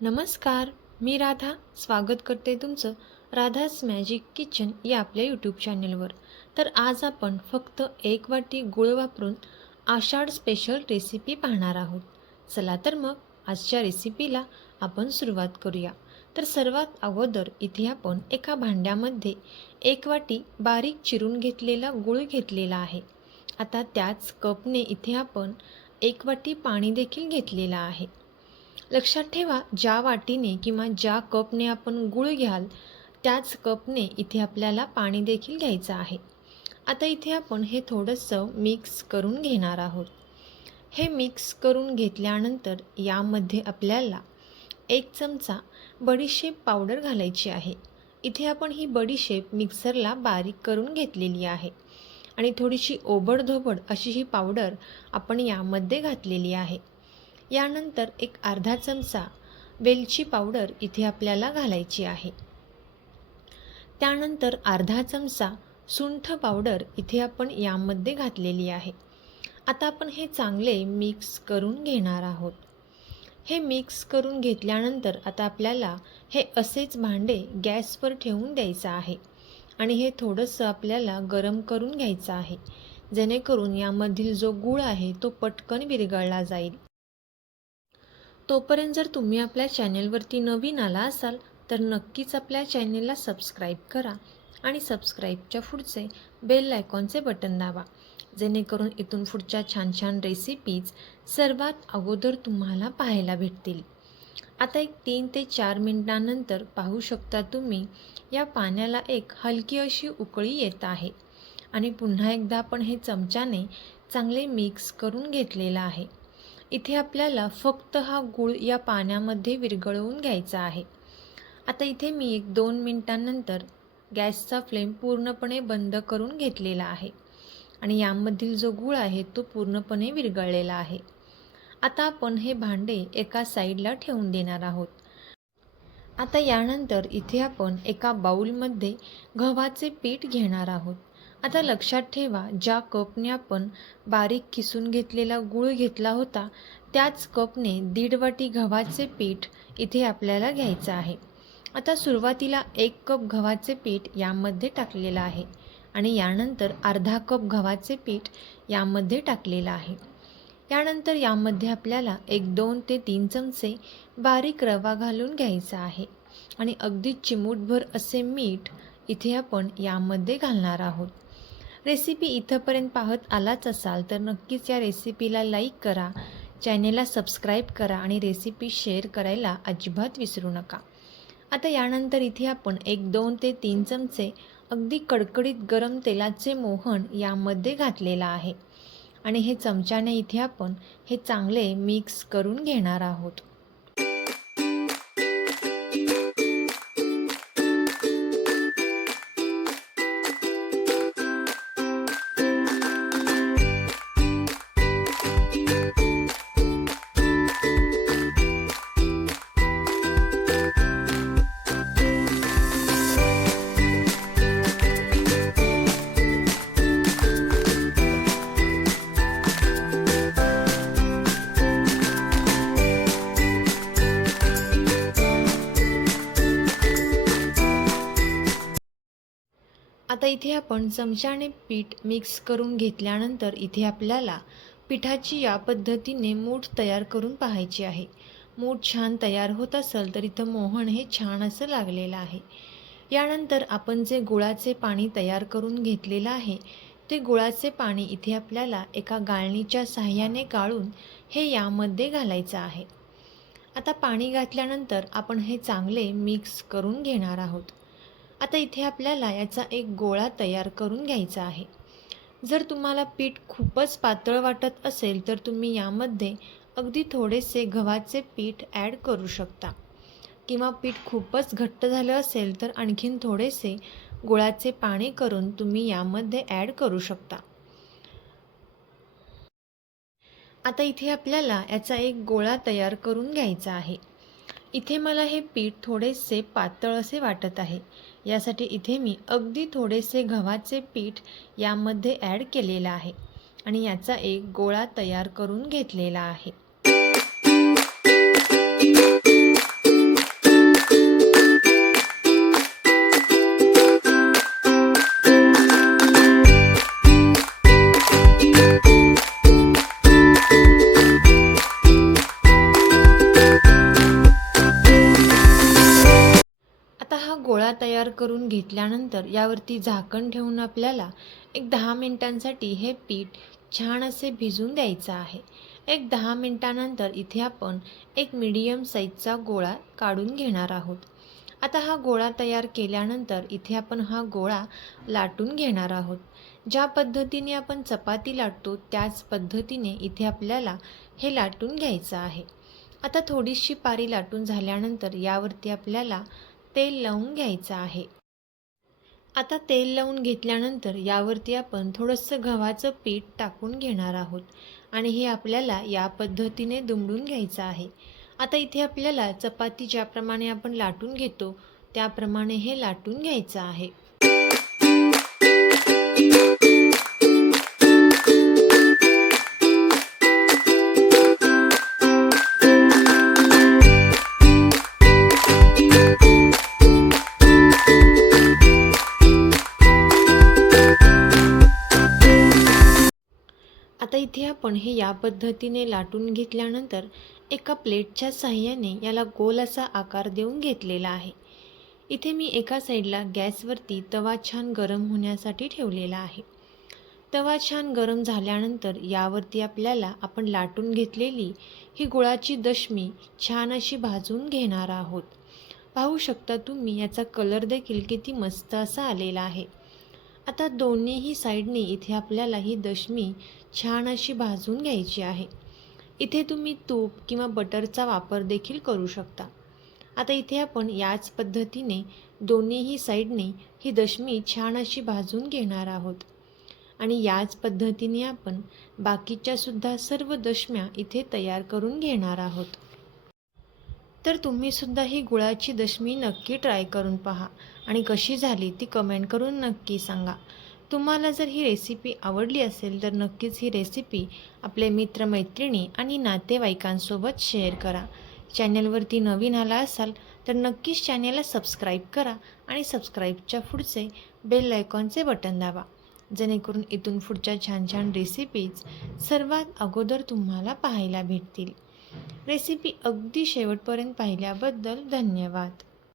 नमस्कार मी राधा. स्वागत करते तुमचं राधाज मॅजिक किचन या आपल्या यूट्यूब चॅनलवर तर आज आपण फक्त एक वाटी गूळ वापरून आषाढ स्पेशल रेसिपी पाहणार आहोत. चला तर मग आजच्या रेसिपीला आपण सुरुवात करूया. तर सर्वात अगोदर इथे आपण एका भांड्यामध्ये एक वाटी बारीक चिरून घेतलेला गूळ घेतलेला आहे. आता त्याच कपने इथे आपण एक वाटी पाणी देखील घेतलेलं आहे. लक्षात ठेवा ज्या वाटीने किंवा ज्या कपने आपण गूळ घ्याल त्याच कपने इथे आपल्याला पाणी देखील घ्यायचं आहे. आता इथे आपण हे थोडंसं मिक्स करून घेणार आहोत. हे मिक्स करून घेतल्यानंतर यामध्ये आपल्याला एक चमचा बडीशेप पावडर घालायची आहे. इथे आपण ही बडीशेप मिक्सरला बारीक करून घेतलेली आहे आणि थोडीशी ओबडधोबड अशी ही पावडर आपण यामध्ये घातलेली आहे. यानंतर एक अर्धा चमचा वेलची पावडर इथे आपल्याला घालायची आहे. त्यानंतर अर्धा चमचा सुंठ पावडर इथे आपण यामध्ये घातलेली आहे. आता आपण हे चांगले मिक्स करून घेणार आहोत. हे मिक्स करून घेतल्यानंतर आता आपल्याला हे असेच भांडे गॅसवर ठेवून द्यायचं आहे आणि हे थोडंसं आपल्याला गरम करून घ्यायचं आहे. जेणेकरून यामधील जो गूळ आहे तो पटकन विरघळला जाईल. तोपर्यंत जर तुम्ही आपल्या चॅनेलवरती नवीन आला असाल तर नक्कीच आपल्या चॅनेलला सबस्क्राईब करा आणि सबस्क्राईबच्या पुढचे बेल आयकॉनचे बटन दाबा. जेणेकरून इथून पुढच्या छान छान रेसिपीज सर्वात अगोदर तुम्हाला पाहायला भेटतील. आता एक तीन ते चार मिनिटांनंतर पाहू शकता तुम्ही या पाण्याला एक हलकी अशी उकळी येत आहे. आणि पुन्हा एकदा आपण हे चमच्याने चांगले मिक्स करून घेतलेलं आहे. इथे आपल्याला फक्त हा गूळ या पाण्यामध्ये विरघळवून घ्यायचा आहे. आता इथे मी एक दोन मिनटांनंतर गॅसचा फ्लेम पूर्णपणे बंद करून घेतलेला आहे. आणि यामधील जो गूळ आहे तो पूर्णपणे विरघळलेला आहे. आता आपण हे भांडे एका साईडला ठेवून देणार आहोत. आता यानंतर इथे आपण एका बाऊलमध्ये गव्हाचे पीठ घेणार आहोत. आता लक्षात ठेवा ज्या कपने आपण बारीक किसून घेतलेला गूळ घेतला होता त्याच कपने दीड वाटी गव्हाचे पीठ इथे आपल्याला घ्यायचं आहे. आता सुरुवातीला एक कप गव्हाचे पीठ यामध्ये टाकलेलं आहे आणि यानंतर अर्धा कप गव्हाचे पीठ यामध्ये टाकलेलं आहे. यानंतर यामध्ये आपल्याला एक दोन ते तीन चमचे बारीक रवा घालून घ्यायचा आहे आणि अगदी चिमूटभर असे मीठ इथे आपण यामध्ये घालणार आहोत. रेसिपी इथंपर्यंत पाहत आलाच असाल तर नक्कीच या रेसिपीला लाईक करा चॅनेलला सबस्क्राईब करा आणि रेसिपी शेअर करायला अजिबात विसरू नका. आता यानंतर इथे आपण एक दोन ते तीन चमचे अगदी कडकडीत गरम तेलाचे मोहन यामध्ये घातलेला आहे. आणि हे चमच्याने इथे आपण हे चांगले मिक्स करून घेणार आहोत. आता इथे आपण चमच्याने पीठ मिक्स करून घेतल्यानंतर इथे आपल्याला पिठाची या पद्धतीने मूठ तयार करून पाहायची आहे. मूठ छान तयार होत असेल तर इथं मोहन हे छान असं लागलेलं आहे. यानंतर आपण जे गुळाचे पाणी तयार करून घेतलेलं आहे ते गुळाचे पाणी इथे आपल्याला एका गाळणीच्या साह्याने गाळून हे यामध्ये घालायचं आहे. आता पाणी घातल्यानंतर आपण हे चांगले मिक्स करून घेणार आहोत. आता इथे आपल्याला याचा एक गोळा तयार करून घ्यायचा आहे. जर तुम्हाला पीठ खूपच पातळ वाटत असेल तर तुम्ही यामध्ये अगदी थोडेसे गव्हाचे पीठ ॲड करू शकता. किंवा पीठ खूपच घट्ट झालं असेल तर आणखीन थोडेसे गुळाचे पाणी करून तुम्ही यामध्ये ॲड करू शकता. आता इथे आपल्याला याचा एक गोळा तयार करून घ्यायचा आहे. इथे मला हे पीठ थोडेसे पातळ असे वाटत आहे. यासाठी इथे मी अगदी थोडेसे गव्हाचे पीठ यामध्ये ॲड केलेलं आहे आणि याचा एक गोळा तयार करून घेतलेला आहे. करून घेतल्यानंतर यावरती झाकण ठेवून आपल्याला एक दहा मिनटांसाठी हे पीठ छान असे भिजून द्यायचं आहे. एक दहा मिनटानंतर इथे आपण एक मीडियम साईजचा गोळा काढून घेणार आहोत. आता हा गोळा तयार केल्यानंतर इथे आपण हा गोळा लाटून घेणार आहोत. ज्या पद्धतीने आपण चपाती लाटतो त्याच पद्धतीने इथे आपल्याला हे लाटून घ्यायचं आहे. आता थोडीशी पारी लाटून झाल्यानंतर यावरती आपल्याला तेल लावून घ्यायचं आहे. आता तेल लावून घेतल्यानंतर यावरती आपण थोडंसं गव्हाचं पीठ टाकून घेणार आहोत आणि हे आपल्याला या पद्धतीने दुमडून घ्यायचं आहे. आता इथे आपल्याला चपाती ज्याप्रमाणे आपण लाटून घेतो त्याप्रमाणे हे लाटून घ्यायचं आहे. इथे आपण हे या पद्धतीने लाटून घेतल्यानंतर एका प्लेटच्या साह्याने याला गोल असा आकार देऊन घेतलेला आहे. इथे मी एका साईडला गॅसवरती तवा छान गरम होण्यासाठी ठेवलेला आहे. तवा छान गरम झाल्यानंतर यावरती आपल्याला आपण लाटून घेतलेली ही गुळाची दशमी छान अशी भाजून घेणार आहोत. पाहू शकता तुम्ही याचा कलर देखील किती मस्त असा आलेला आहे. आता दोन्हीही साईडने इथे आपल्याला ही दशमी छान अशी भाजून घ्यायची आहे. इथे तुम्ही तूप किंवा बटरचा वापर देखील करू शकता. आता इथे आपण याच पद्धतीने दोन्हीही साईडने ही दशमी छान अशी भाजून घेणार आहोत. आणि याच पद्धतीने आपण बाकीच्या सुद्धा सर्व दशम्या इथे तयार करून घेणार आहोत. तर तुम्ही सुद्धा ही गुळाची दशमी नक्की ट्राय करून पहा. आणि कशी झाली ती कमेंट करून नक्की सांगा. तुम्हाला जर ही रेसिपी आवडली असेल तर नक्कीच ही रेसिपी आपले मित्रमैत्रिणी आणि नातेवाईकांसोबत शेअर करा. चॅनलवरती नवीन आला असाल तर नक्कीच चॅनेलला सबस्क्राईब करा आणि सबस्क्राईबच्या पुढचे बेल आयकॉनचे बटन दाबा. जेणेकरून इथून पुढच्या छान छान रेसिपीज सर्वात अगोदर तुम्हाला पाहायला भेटतील. रेसिपी अगदी शेवटपर्यंत पाहिल्याबद्दल धन्यवाद.